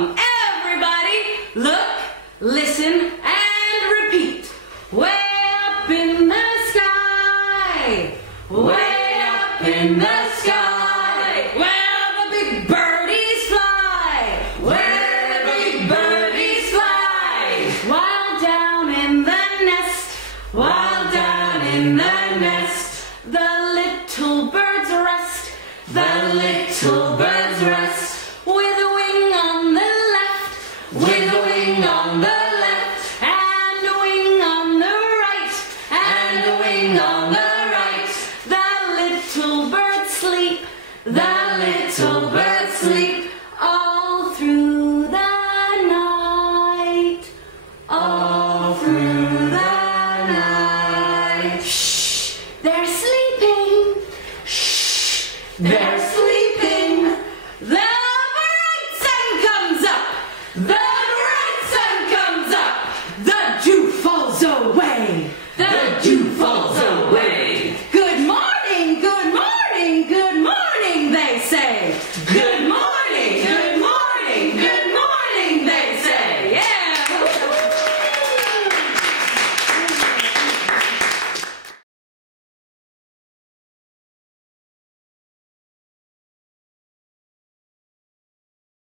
song. Everybody, look, listen, and repeat. Way up in the sky, way up in the sky, where the big birdies fly, where the big birdies fly. While down in the nest, while down in the nest, the little birds rest, the little birds rest. With a wing on the left, with a wing on the left, and a wing on the right, and a wing on the right. The little birds sleep, the little birds sleep, all through the night, all through the night. Shh, they're sleeping. Shh, they're sleeping.